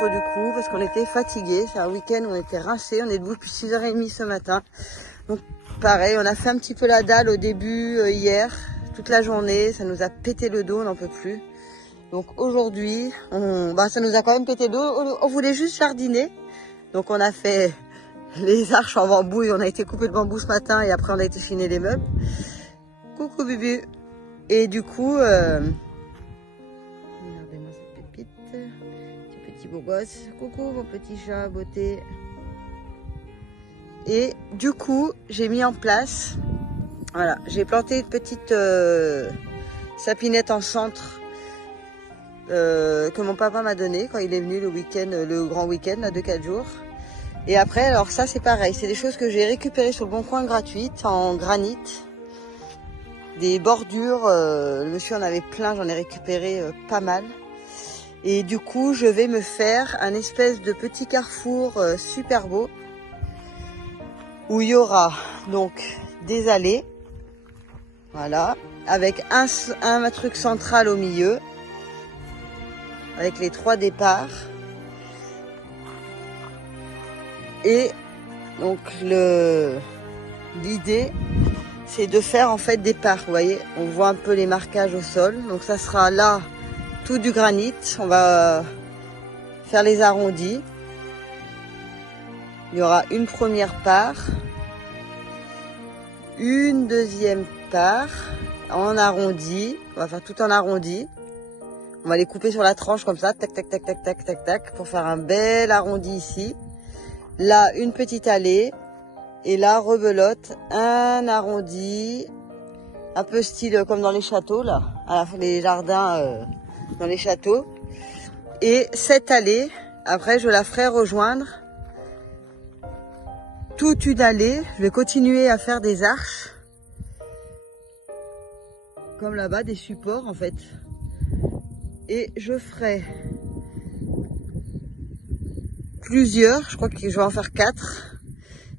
rentre du coup parce qu'on était fatigués. C'est un week-end où on était rincés. On est debout depuis 6h30 ce matin. Donc pareil, on a fait un petit peu la dalle au début hier, toute la journée. Ça nous a pété le dos, on n'en peut plus. Donc aujourd'hui, ça nous a quand même pété le dos. On voulait juste jardiner. Donc on a fait les arches en bambou et on a été couper le bambou ce matin et après on a été chiner les meubles. Coucou Bubu. Et du coup, regardez-moi cette pépite, ce petit beau gosse. Coucou mon petit chat, beauté. Et du coup, j'ai mis en place, voilà, j'ai planté une petite sapinette en centre que mon papa m'a donné quand il est venu le week-end, le grand week-end là, de 4 jours. Et après, alors ça c'est pareil, c'est des choses que j'ai récupérées sur le Bon Coin gratuites en granit. Des bordures, le monsieur en avait plein, j'en ai récupéré pas mal. Et du coup, je vais me faire un espèce de petit carrefour super beau où il y aura donc des allées, voilà, avec un truc central au milieu, avec les 3 départs. Et donc l'idée, c'est de faire en fait des parts. Vous voyez, on voit un peu les marquages au sol. Donc ça sera là tout du granit. On va faire les arrondis. Il y aura une première part, une deuxième part en arrondi. On va faire tout en arrondi. On va les couper sur la tranche comme ça, tac, tac, tac, tac, tac, tac, tac, pour faire un bel arrondi ici. Là, une petite allée. Et là, rebelote, un arrondi, un peu style comme dans les châteaux, là, les jardins dans les châteaux. Et cette allée, après, je la ferai rejoindre toute une allée. Je vais continuer à faire des arches, comme là-bas, des supports en fait. Et je ferai plusieurs, je crois que je vais en faire 4.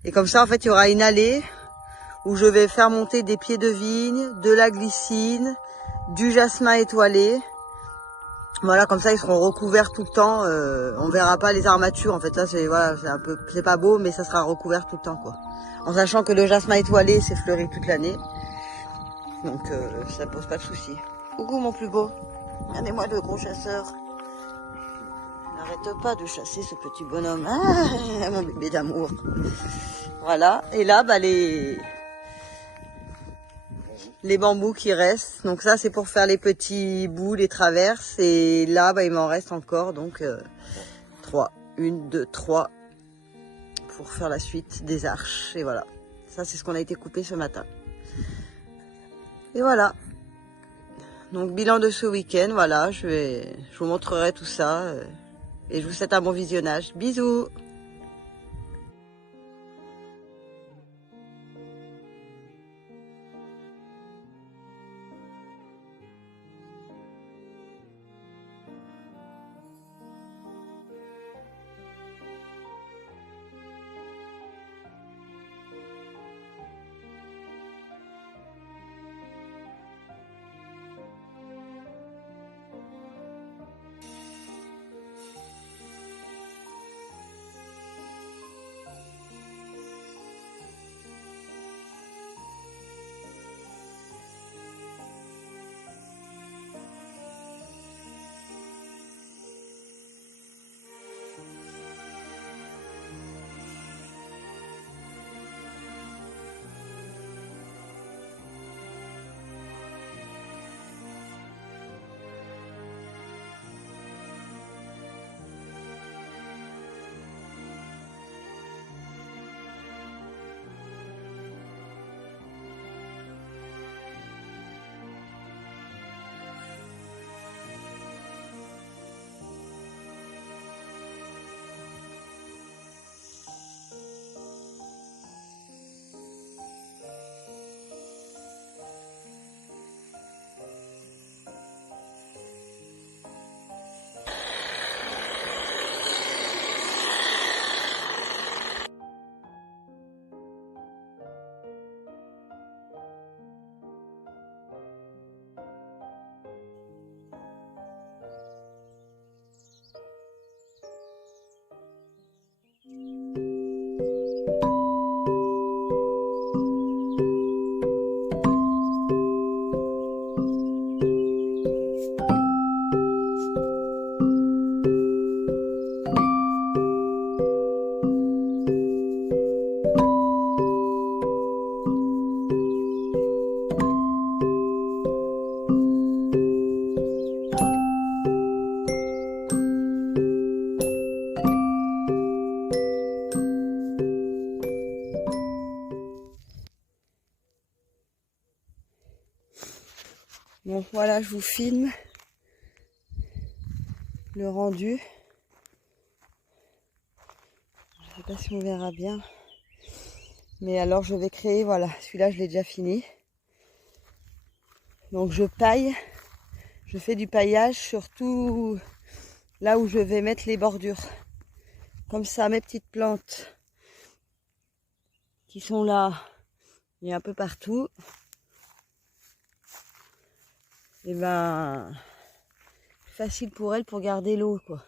Et comme ça, en fait, il y aura une allée où je vais faire monter des pieds de vigne, de la glycine, du jasmin étoilé. Voilà, comme ça, ils seront recouverts tout le temps. On verra pas les armatures. En fait, ça, c'est voilà, c'est pas beau, mais ça sera recouvert tout le temps, quoi. En sachant que le jasmin étoilé, c'est fleuri toute l'année. Donc, ça pose pas de soucis. Coucou, mon plus beau. Regardez-moi le gros chasseur. N'arrête pas de chasser ce petit bonhomme. Ah, mon bébé d'amour. Voilà. Et là, bah, les bambous qui restent. Donc ça, c'est pour faire les petits bouts, les traverses. Et là, bah, il m'en reste encore. Donc, 3. 1, 2, 3. Pour faire la suite des arches. Et voilà. Ça, c'est ce qu'on a été coupé ce matin. Et voilà. Donc, bilan de ce week-end. Voilà. Je vous montrerai tout ça. Et je vous souhaite un bon visionnage. Bisous! Voilà, je vous filme le rendu. Je ne sais pas si on verra bien. Mais alors je vais créer, voilà, celui-là je l'ai déjà fini. Donc je paille, je fais du paillage surtout là où je vais mettre les bordures. Comme ça, mes petites plantes qui sont là et un peu partout, et ben facile pour elles pour garder l'eau, quoi.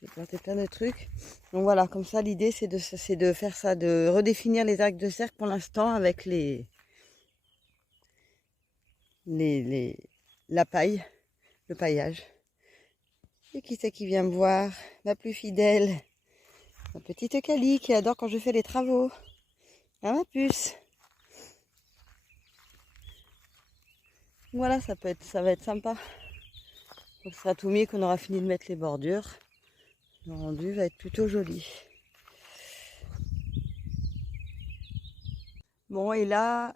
J'ai planté plein de trucs. Donc voilà, comme ça l'idée c'est de faire ça, de redéfinir les arcs de cercle pour l'instant avec la paille, le paillage. Et qui c'est qui vient me voir? Ma plus fidèle, ma petite Cali qui adore quand je fais les travaux. Hein, ma puce? Voilà, ça va être sympa. Quand ce sera tout mis, qu'on aura fini de mettre les bordures, le rendu va être plutôt joli. Bon, et là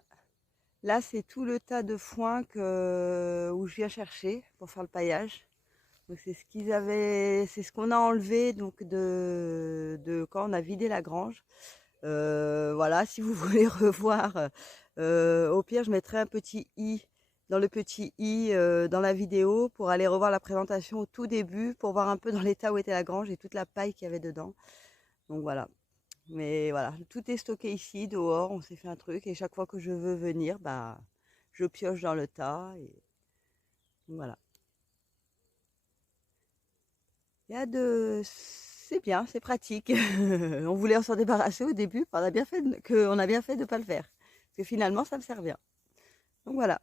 c'est tout le tas de foin où je viens chercher pour faire le paillage. Donc c'est ce qu'ils avaient, c'est ce qu'on a enlevé donc de quand on a vidé la grange. Voilà, si vous voulez revoir, au pire je mettrai un petit i dans le petit i dans la vidéo pour aller revoir la présentation au tout début pour voir un peu dans l'état où était la grange et toute la paille qu'il y avait dedans. Donc voilà. Mais voilà, tout est stocké ici, dehors, on s'est fait un truc et chaque fois que je veux venir, bah, je pioche dans le tas et voilà. C'est bien, c'est pratique. On voulait s'en débarrasser au début, on a bien fait de ne pas le faire. Parce que finalement, ça me sert bien. Donc voilà.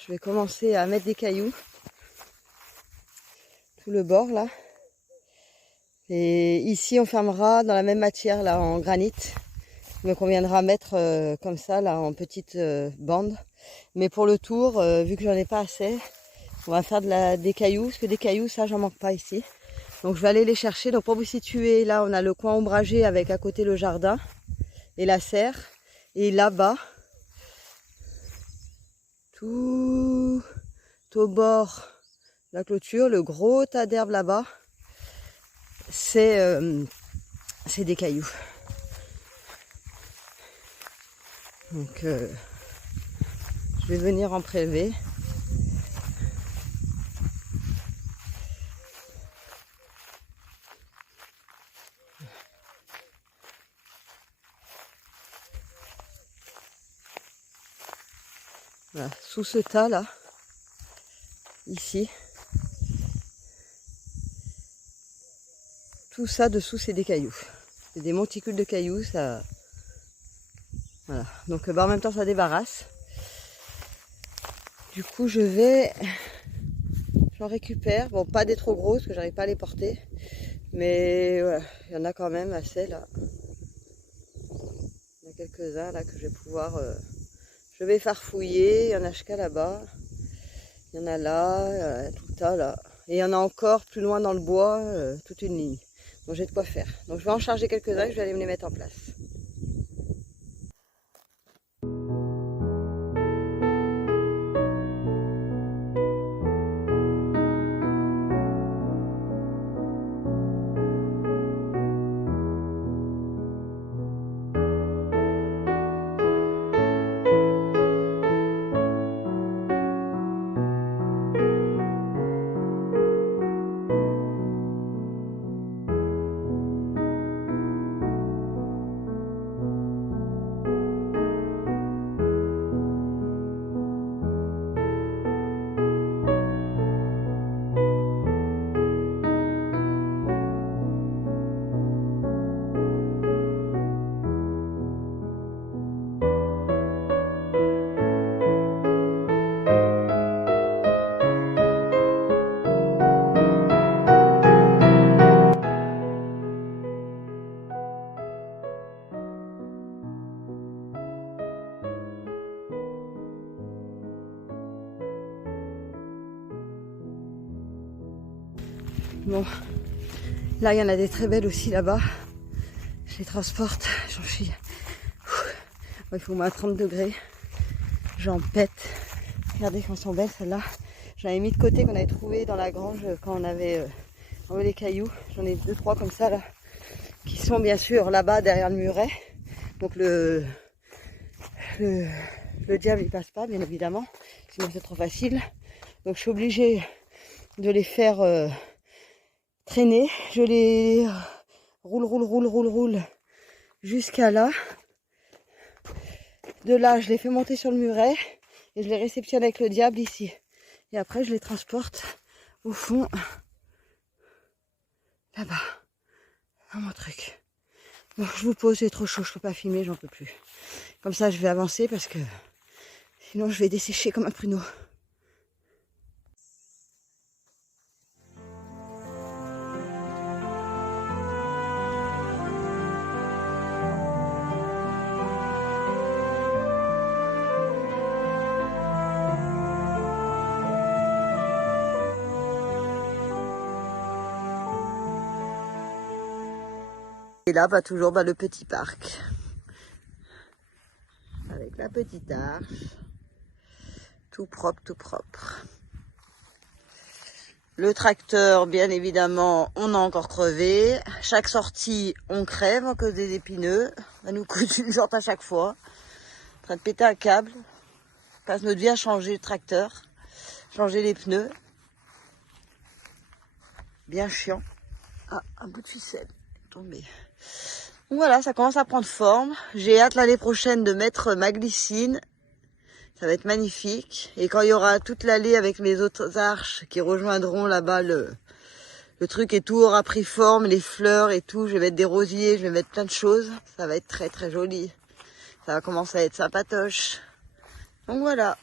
Je vais commencer à mettre des cailloux. Tout le bord là. Et ici, on fermera dans la même matière là, en granit. Il me conviendra mettre comme ça là, en petite bande. Mais pour le tour, vu que j'en ai pas assez, on va faire des cailloux. Parce que des cailloux, ça, j'en manque pas ici. Donc je vais aller les chercher. Donc pour vous situer, là on a le coin ombragé avec à côté le jardin et la serre. Et là-bas, tout au bord de la clôture, le gros tas d'herbes là-bas, c'est des cailloux. Donc je vais venir en prélever. Voilà, sous ce tas là, ici, tout ça dessous c'est des cailloux. C'est des monticules de cailloux, ça. Voilà. Donc bah, en même temps ça débarrasse. Du coup j'en récupère. Bon, pas des trop grosses, parce que j'arrive pas à les porter. Mais voilà, il y en a quand même assez là. Il y en a quelques-uns là que je vais pouvoir. Je vais farfouiller. Il y en a jusqu'à là-bas. Il y en a là, tout le tas là. Et il y en a encore plus loin dans le bois, toute une ligne. Donc j'ai de quoi faire. Donc je vais en charger quelques-uns et je vais aller me les mettre en place. Bon, là il y en a des très belles aussi là-bas. Je les transporte, j'en suis... Il faut moins 30 degrés. J'en pète. Regardez comment elles sont belles celles-là. J'en avais mis de côté qu'on avait trouvé dans la grange quand on avait enlevé les cailloux. J'en ai 2-3 comme ça là. Qui sont bien sûr là-bas derrière le muret. Donc le diable il passe pas bien évidemment. Sinon c'est trop facile. Donc je suis obligée de les faire traîner. Je les roule jusqu'à là. De là, je les fais monter sur le muret et je les réceptionne avec le diable ici. Et après, je les transporte au fond, là-bas, dans mon truc. Bon, je vous pose, j'ai trop chaud, je peux pas filmer, j'en peux plus. Comme ça, je vais avancer parce que sinon, je vais dessécher comme un pruneau. Et là, toujours le petit parc. Avec la petite arche. Tout propre, tout propre. Le tracteur, bien évidemment, on a encore crevé. Chaque sortie, on crève en cause des épineux. Ça nous coûte une sorte à chaque fois. En train de péter un câble. On passe notre vie à changer le tracteur. Changer les pneus. Bien chiant. Ah, un bout de ficelle est tombé. Voilà, ça commence à prendre forme. J'ai hâte l'année prochaine de mettre ma glycine. Ça va être magnifique. Et quand il y aura toute l'allée avec mes autres arches qui rejoindront là-bas le truc et tout aura pris forme, les fleurs et tout, je vais mettre des rosiers, je vais mettre plein de choses. Ça va être très très joli. Ça va commencer à être sympatoche. Donc voilà.